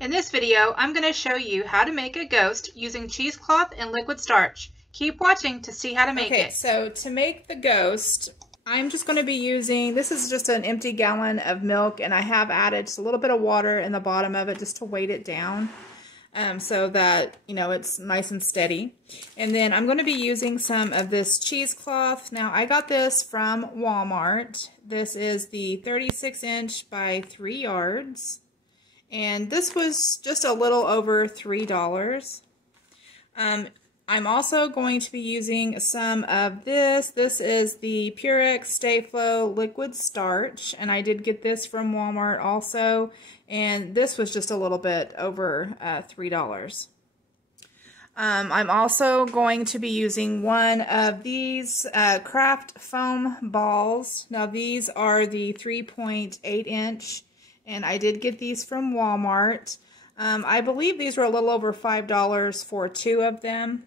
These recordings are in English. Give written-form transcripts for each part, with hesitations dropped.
In this video, I'm going to show you how to make a ghost using cheesecloth and liquid starch. Keep watching to see how to make it. Okay, so to make the ghost, I'm just going to be using, this is just an empty gallon of milk, and I have added just a little bit of water in the bottom of it just to weight it down so that, you know, it's nice and steady. And then I'm going to be using some of this cheesecloth. Now, I got this from Walmart. This is the 36-inch by 3 yards. And this was just a little over $3. I'm also going to be using some of this. This is the Purex Stay Flow liquid starch, and I did get this from Walmart also, and this was just a little bit over $3. I'm also going to be using one of these craft foam balls. Now these are the 3.8-inch, and I did get these from Walmart. I believe these were a little over $5 for 2 of them.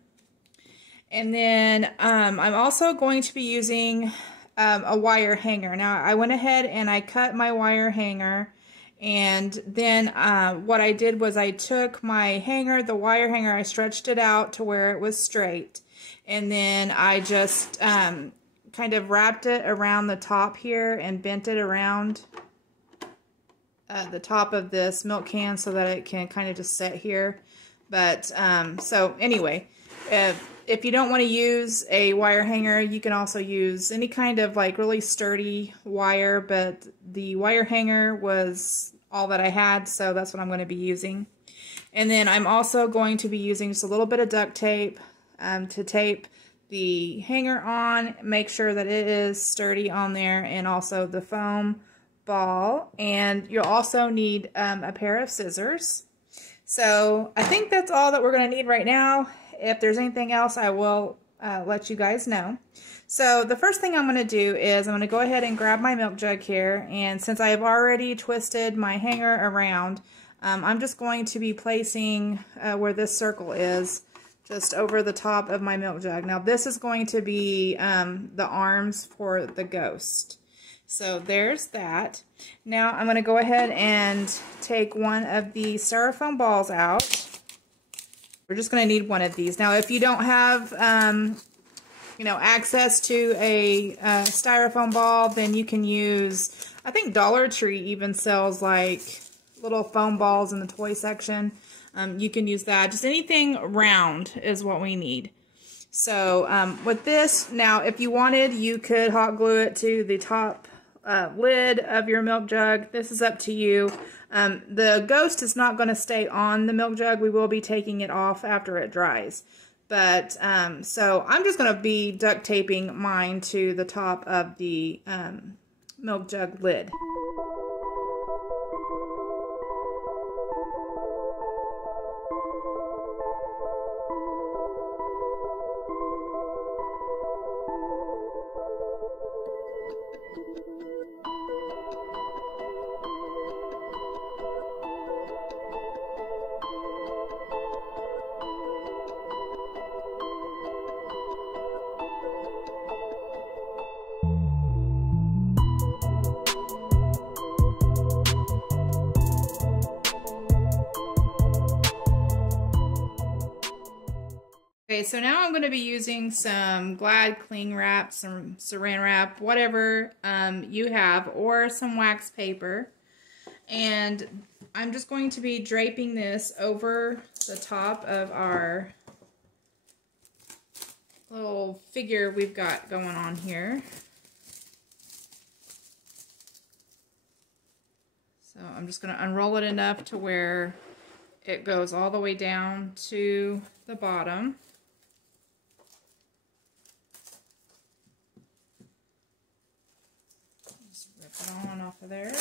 And then I'm also going to be using a wire hanger. Now I went ahead and I cut my wire hanger, and then what I did was I took my hanger, the wire hanger, I stretched it out to where it was straight, and then I just kind of wrapped it around the top here and bent it around the top of this milk can so that it can kind of just sit here. But so anyway, if you don't want to use a wire hanger, you can also use any kind of like really sturdy wire, but the wire hanger was all that I had, so that's what I'm going to be using. And then I'm also going to be using just a little bit of duct tape to tape the hanger on, make sure that it is sturdy on there, and also the foam ball. And you'll also need a pair of scissors. So I think that's all that we're going to need right now. If there's anything else, I will let you guys know. So the first thing I'm going to do is I'm going to go ahead and grab my milk jug here, and since I have already twisted my hanger around, I'm just going to be placing where this circle is, just over the top of my milk jug. Now this is going to be the arms for the ghost. So there's that. Now I'm going to go ahead and take one of the styrofoam balls out. We're just going to need one of these. Now, if you don't have, you know, access to a styrofoam ball, then you can use, I think Dollar Tree even sells like little foam balls in the toy section. You can use that. Just anything round is what we need. So with this, now if you wanted, you could hot glue it to the top lid of your milk jug. This is up to you. The ghost is not going to stay on the milk jug. We will be taking it off after it dries. But so I'm just going to be duct taping mine to the top of the milk jug lid. Okay, so now I'm going to be using some Glad cling wrap, some saran wrap, whatever you have, or some wax paper. And I'm just going to be draping this over the top of our little figure we've got going on here. So I'm just going to unroll it enough to where it goes all the way down to the bottom. Just rip it on off of there.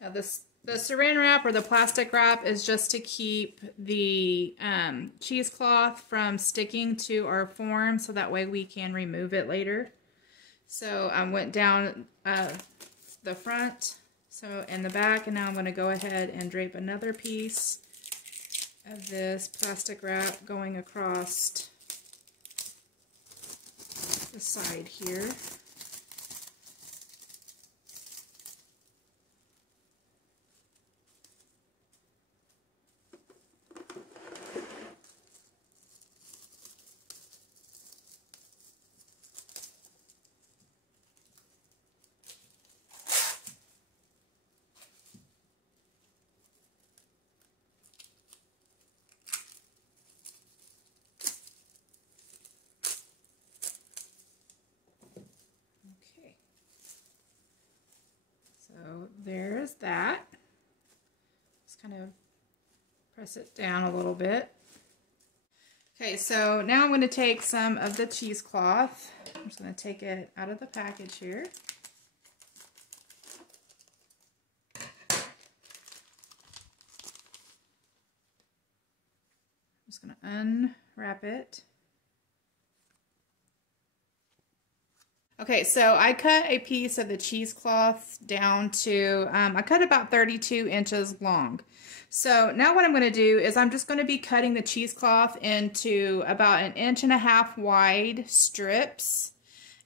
Now the saran wrap or the plastic wrap is just to keep the cheesecloth from sticking to our form, so that way we can remove it later. So I went down the front, so in the back, and now I'm going to go ahead and drape another piece of this plastic wrap going across the side here. there's that. Just kind of press it down a little bit. Okay, so now I'm going to take some of the cheesecloth. I'm just going to take it out of the package here. I'm just going to unwrap it. Okay, so I cut a piece of the cheesecloth down to, I cut about 32 inches long. So now what I'm going to do is I'm just going to be cutting the cheesecloth into about 1.5 inches wide strips.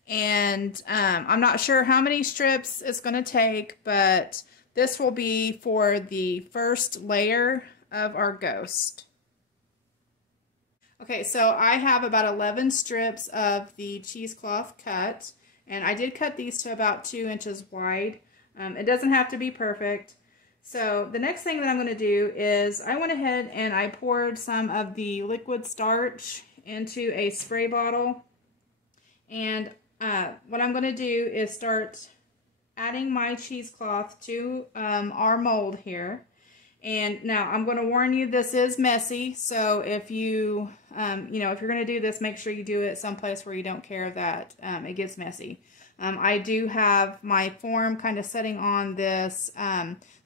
And I'm not sure how many strips it's going to take, but this will be for the first layer of our ghost. Okay, so I have about 11 strips of the cheesecloth cut, and I did cut these to about 2 inches wide. It doesn't have to be perfect. So the next thing that I'm going to do is I went ahead and I poured some of the liquid starch into a spray bottle. And what I'm going to do is start adding my cheesecloth to our mold here. And now I'm going to warn you, this is messy. So if you, if you're going to do this, make sure you do it someplace where you don't care that it gets messy. I do have my form kind of setting on this.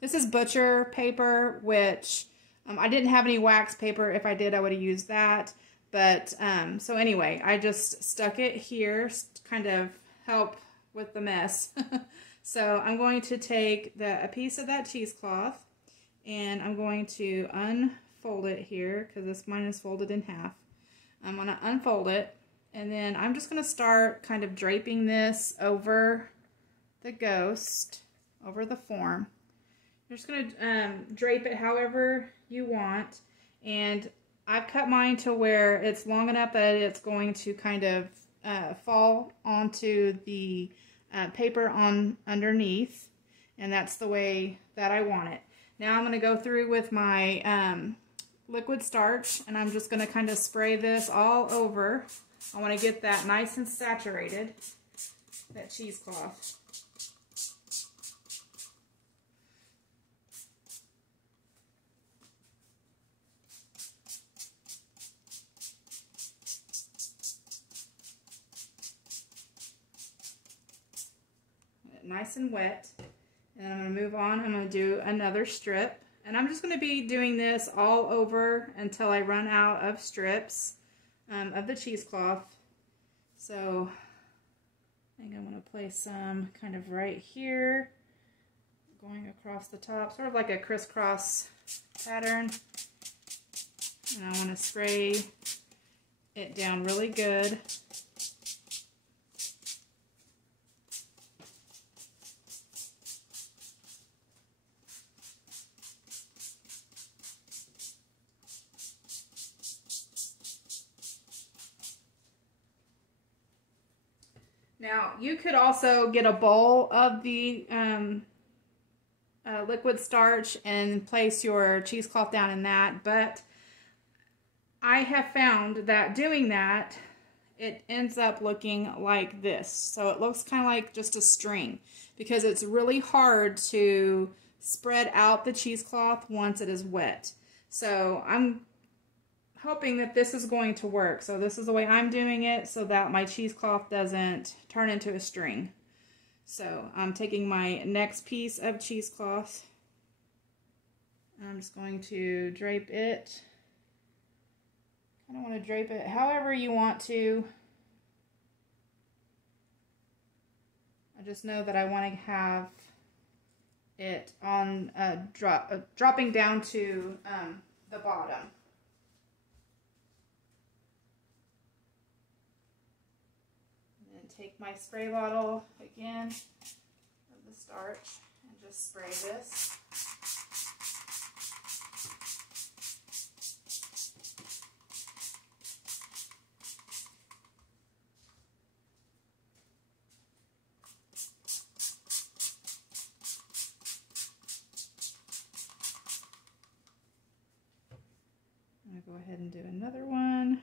This is butcher paper, which I didn't have any wax paper. If I did, I would have used that. But so anyway, I just stuck it here to kind of help with the mess. So I'm going to take a piece of that cheesecloth, and I'm going to unfold it here because mine is folded in half. I'm going to unfold it, and then I'm just going to start kind of draping this over the ghost, over the form. You're just going to drape it however you want, and I've cut mine to where it's long enough that it's going to kind of fall onto the paper on underneath, and that's the way that I want it. Now I'm going to go through with my liquid starch, and I'm just going to kind of spray this all over. I want to get that nice and saturated, that cheesecloth. Nice and wet. And I'm going to move on. I'm going to do another strip. And I'm just going to be doing this all over until I run out of strips of the cheesecloth. So I think I'm going to place some kind of right here, going across the top, sort of like a crisscross pattern. And I want to spray it down really good. Now, you could also get a bowl of the liquid starch and place your cheesecloth down in that, but I have found that doing that, it ends up looking like this. So it looks kind of like just a string because it's really hard to spread out the cheesecloth once it is wet. So I'm hoping that this is going to work. So this is the way I'm doing it so that my cheesecloth doesn't turn into a string. So I'm taking my next piece of cheesecloth. I'm just going to drape it. I don't want to drape it however you want to. I just know that I want to have it on dropping down to the bottom. Take my spray bottle again of the starch and just spray this. I'm going to go ahead and do another one.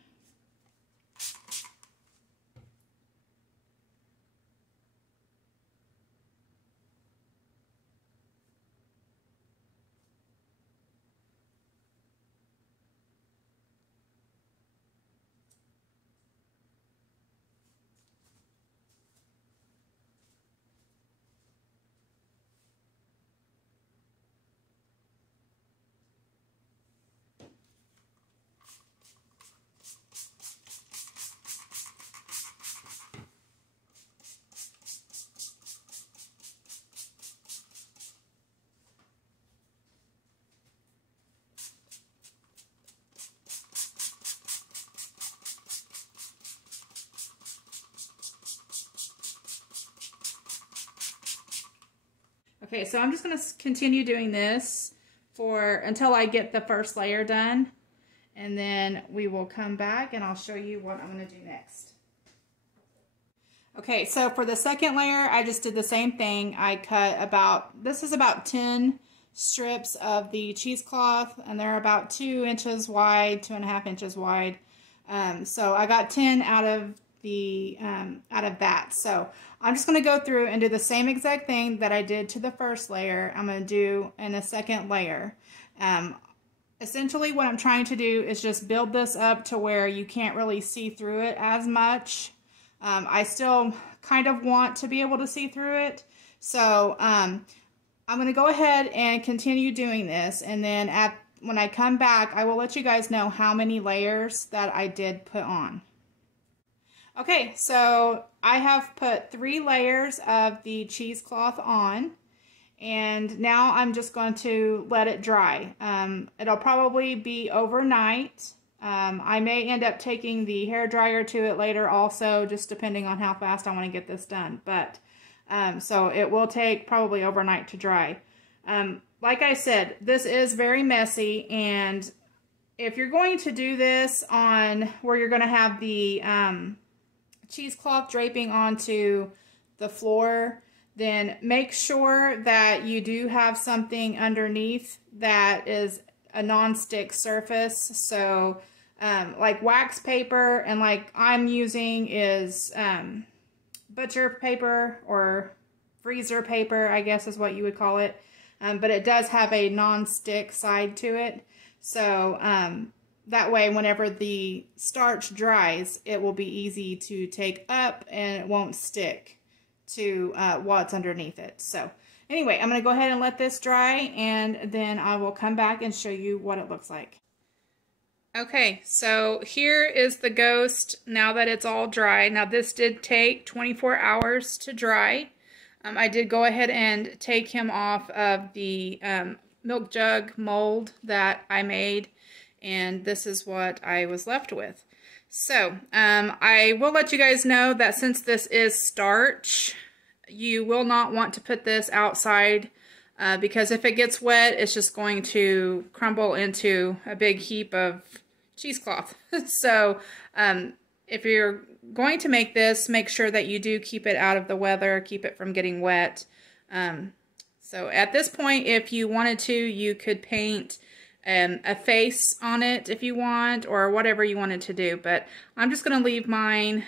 Okay, so I'm just going to continue doing this until I get the first layer done. And then we will come back and I'll show you what I'm going to do next. Okay, so for the second layer, I just did the same thing. I cut this is about 10 strips of the cheesecloth, and they're about 2 inches wide, 2.5 inches wide. So I got 10 out of that. So I'm just going to go through and do the same exact thing that I did to the first layer. I'm going to do in the second layer. Essentially what I'm trying to do is just build this up to where you can't really see through it as much. I still kind of want to be able to see through it. So I'm going to go ahead and continue doing this, and then when I come back, I will let you guys know how many layers that I did put on. Okay, so I have put 3 layers of the cheesecloth on, and now I'm just going to let it dry. It'll probably be overnight. I may end up taking the hairdryer to it later also, just depending on how fast I want to get this done. But so it will take probably overnight to dry. Like I said, this is very messy, and if you're going to do this on where you're going to have the cheesecloth draping onto the floor, then make sure that you do have something underneath that is a non-stick surface. So like wax paper, and like I'm using is butcher paper or freezer paper, I guess is what you would call it. But it does have a non-stick side to it. So that way, whenever the starch dries, it will be easy to take up and it won't stick to what's underneath it. So anyway, I'm going to go ahead and let this dry, and then I will come back and show you what it looks like. Okay, so here is the ghost now that it's all dry. Now this did take 24 hours to dry. I did go ahead and take him off of the milk jug mold that I made, and this is what I was left with. So I will let you guys know that since this is starch, you will not want to put this outside because if it gets wet, it's just going to crumble into a big heap of cheesecloth. So if you're going to make this, make sure that you do keep it out of the weather, keep it from getting wet. So at this point, if you wanted to, you could paint a face on it if you want, or whatever you wanted to do. But I'm just going to leave mine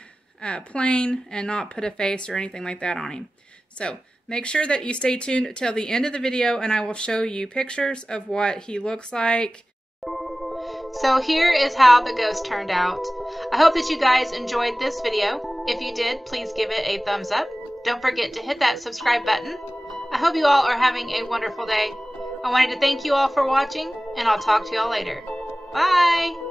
plain and not put a face or anything like that on him. So make sure that you stay tuned till the end of the video, and I will show you pictures of what he looks like. So here is how the ghost turned out. I hope that you guys enjoyed this video. If you did, please give it a thumbs up. Don't forget to hit that subscribe button. I hope you all are having a wonderful day. I wanted to thank you all for watching, and I'll talk to you all later. Bye!